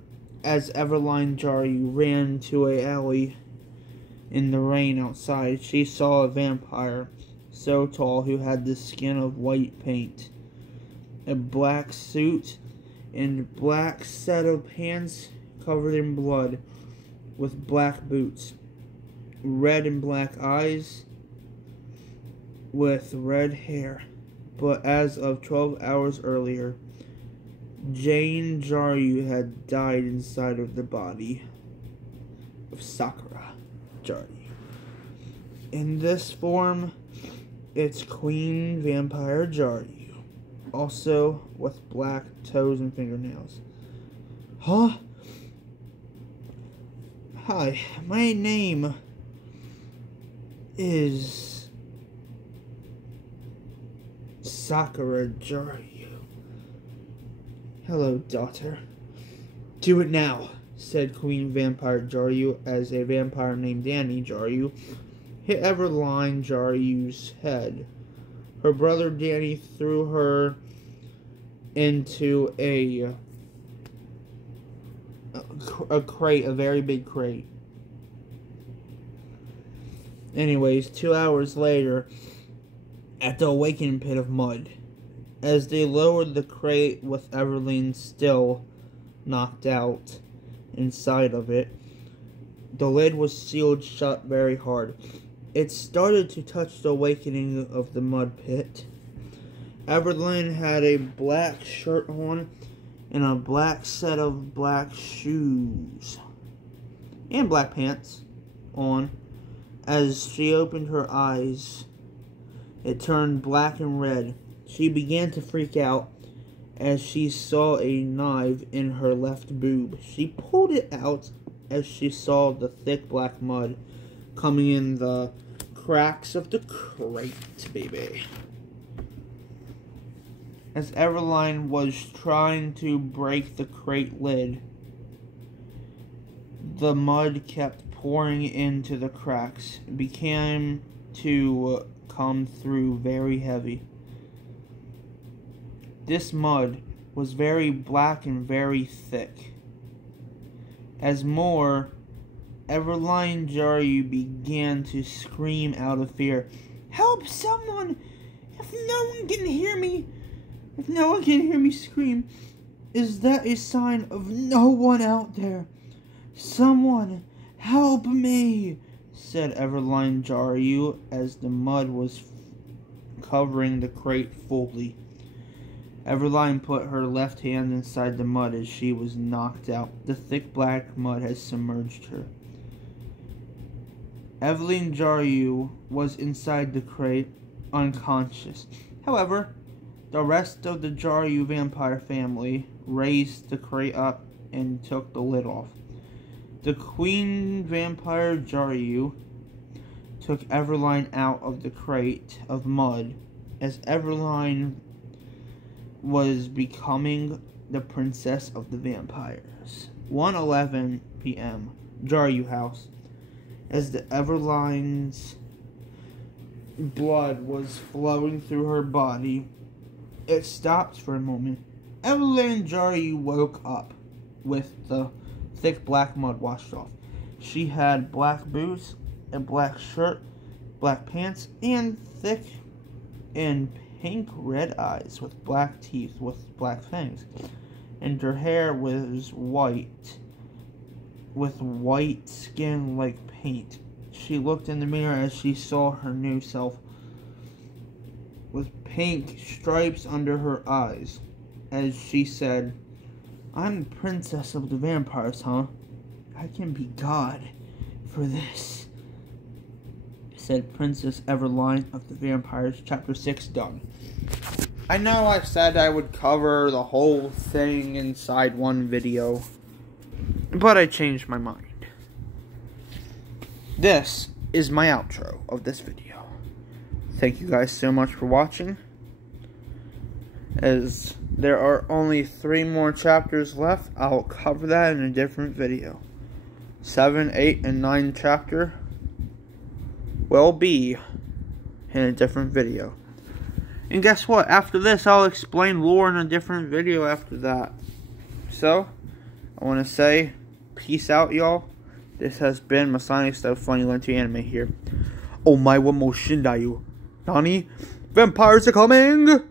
As Sakura-Jarua ran to an alley in the rain outside, she saw a vampire so tall who had the skin of white paint, a black suit, and black set of pants covered in blood, with black boots, red and black eyes, with red hair. But as of 12 hours earlier, Sakura-Jarua had died inside of the body of Sakura-Jarua. In this form, it's Queen Vampire Jarua, also with black toes and fingernails. Huh? Hi, my name is Sakura-Jarua. Hello, daughter. Do it now, said Queen Vampire Jarua as a vampire named Danny Jarua hit Sakura-Jarua's head. Her brother Danny threw her into a crate, a very big crate. Anyways, 2 hours later, at the awakening pit of mud, as they lowered the crate with Evelyn still knocked out inside of it, the lid was sealed shut very hard. It started to touch the awakening of the mud pit. Evelyn had a black shirt on and a black set of black shoes and black pants on. As she opened her eyes, it turned black and red. She began to freak out as she saw a knife in her left boob. She pulled it out as she saw the thick black mud coming in the cracks of the crate, baby. As Evelyn was trying to break the crate lid, the mud kept pouring into the cracks. It began to come through very heavy. This mud was very black and very thick. As more, Sakura-Jarua began to scream out of fear. Help someone! If no one can hear me scream, is that a sign of no one out there? Someone, help me, said Sakura-Jarua as the mud was covering the crate fully. Evelyn put her left hand inside the mud as she was knocked out. The thick black mud had submerged her. Sakura-Jarua was inside the crate, unconscious. However, the rest of the Jarua vampire family raised the crate up and took the lid off. The Queen Vampire Jarua took Evelyn out of the crate of mud as Evelyn was becoming the princess of the vampires. 1:11 p.m. Jarua house. As the Evelyn's blood was flowing through her body, it stopped for a moment. Sakura-Jarua woke up with the thick black mud washed off. She had black boots, a black shirt, black pants, and thick and pink red eyes with black teeth with black fangs. And her hair was white, with white skin like paint. She looked in the mirror as she saw her new self, with pink stripes under her eyes, as she said, I'm the princess of the vampires, huh? I can be God for this, said Princess Evelyn of the Vampires. Chapter 6 done. I know I said I would cover the whole thing inside one video, but I changed my mind. This is my outro of this video. Thank you guys so much for watching. As there are only 3 more chapters left, I'll cover that in a different video. 7, 8, and 9 chapter will be in a different video. And guess what? After this, I'll explain lore in a different video after that. So, I want to say, peace out, y'all. This has been Masonic Style Funny Learn to Anime here. Oh my, what mo shindayu. Nani? Vampires are coming!